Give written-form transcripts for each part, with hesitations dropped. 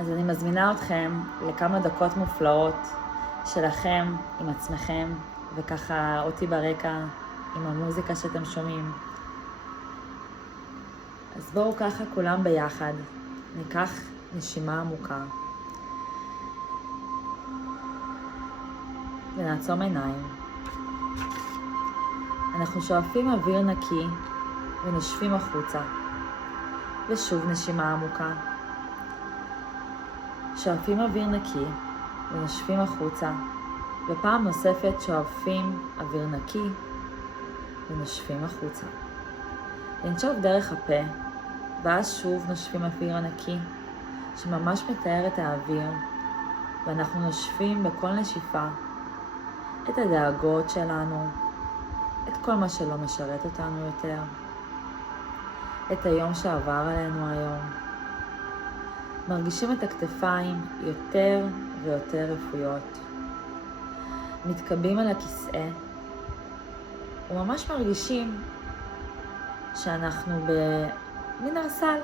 אז אני מזמינה אתכם לכמה דקות מופלאות שלכם עם עצמכם, וככה אותי ברקע עם המוזיקה שאתם שומעים. אז בואו ככה כולם ביחד, ניקח נשימה עמוקה ונעצום עיניים. אנחנו שואפים אוויר נקי ונשפים החוצה, ושוב נשימה עמוקה. שואפים אוויר נקי ונשפים החוצה, ופעם נוספת שואפים אוויר נקי ונשפים החוצה. לנשוף דרך הפה, ואז שוב נושפים אוויר נקי שממש מתאר את האוויר, ואנחנו נושפים בכל נשיפה את הדאגות שלנו, את כל מה שלא משרת אותנו יותר, את היום שעבר עלינו היום. מרגישים את הכתפיים יותר ויותר רפויות. מתקבלים על הכיסא וממש מרגישים שאנחנו במין הרסל.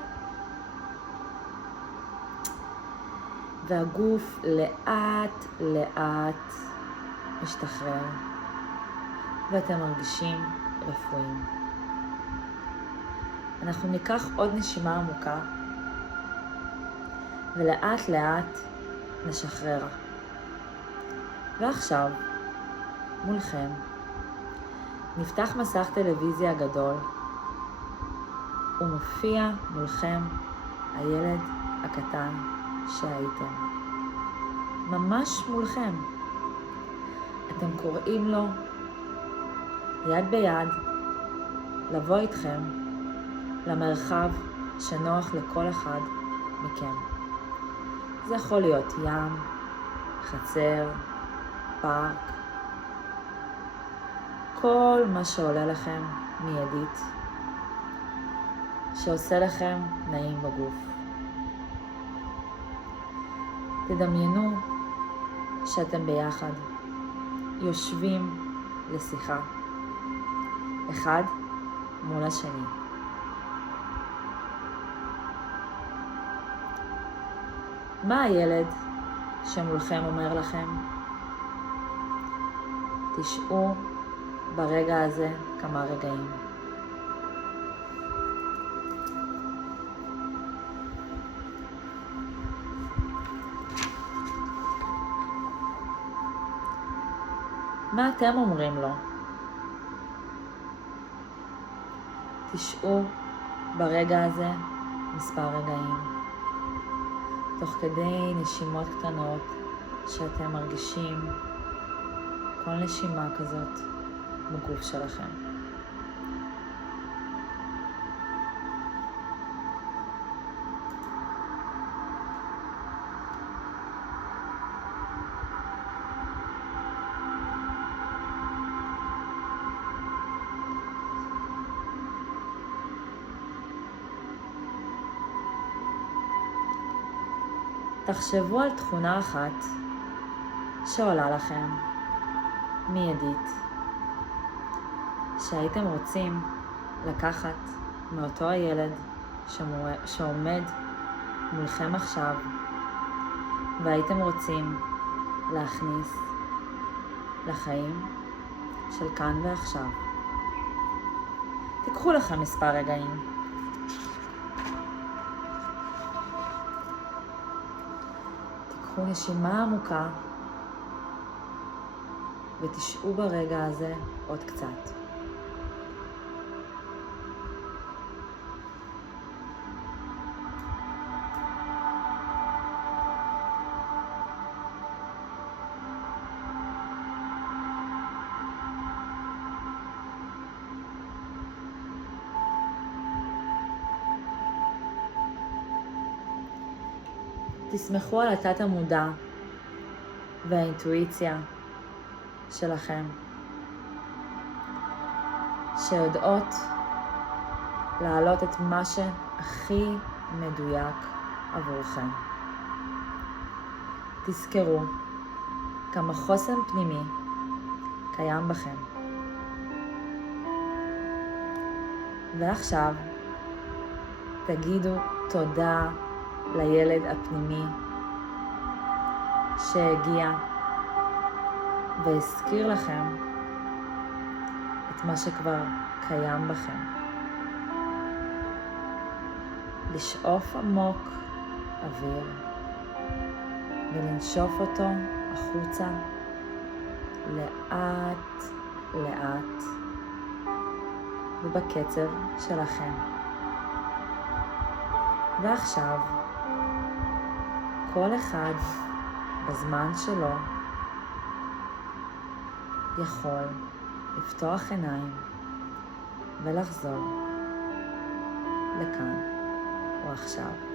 והגוף לאט לאט משתחרר ואתם מרגישים רפואיים. אנחנו ניקח עוד נשימה עמוקה ולאט לאט נשחרר. ועכשיו מולכם נפתח מסך טלוויזיה גדול ומופיע מולכם הילד הקטן שהייתם. ממש מולכם. אתם קוראים לו יד ביד לבוא איתכם למרחב שנוח לכל אחד מכם. זה יכול להיות ים, חצר, פארק, כל מה שעולה לכם מיידית, שעושה לכם נעים בגוף. תדמיינו שאתם ביחד, יושבים לשיחה, אחד מול השני. מה הילד שמולכם אומר לכם? תשעו ברגע הזה כמה רגעים. מה אתם אומרים לו? תשעו ברגע הזה מספר רגעים. תוך כדי נשימות קטנות שאתם מרגישים כל נשימה כזאת בגוף שלכם. תחשבו על תכונה אחת שעולה לכם מיידית, שהייתם רוצים לקחת מאותו הילד שעומד מולכם עכשיו, והייתם רוצים להכניס לחיים של כאן ועכשיו. תיקחו לכם מספר רגעים. תיקחו נשימה עמוקה ותשעו ברגע הזה עוד קצת. תסמכו על התת המודע והאינטואיציה שלכם, שיודעות להעלות את מה שהכי מדויק עבורכם. תזכרו כמה חוסן פנימי קיים בכם. ועכשיו תגידו תודה לילד הפנימי שהגיע והזכיר לכם את מה שכבר קיים בכם. לשאוף עמוק אוויר ולנשוף אותו החוצה לאט לאט ובקצב שלכם. ועכשיו כל אחד בזמן שלו יכול לפתוח עיניים ולחזור לכאן או עכשיו.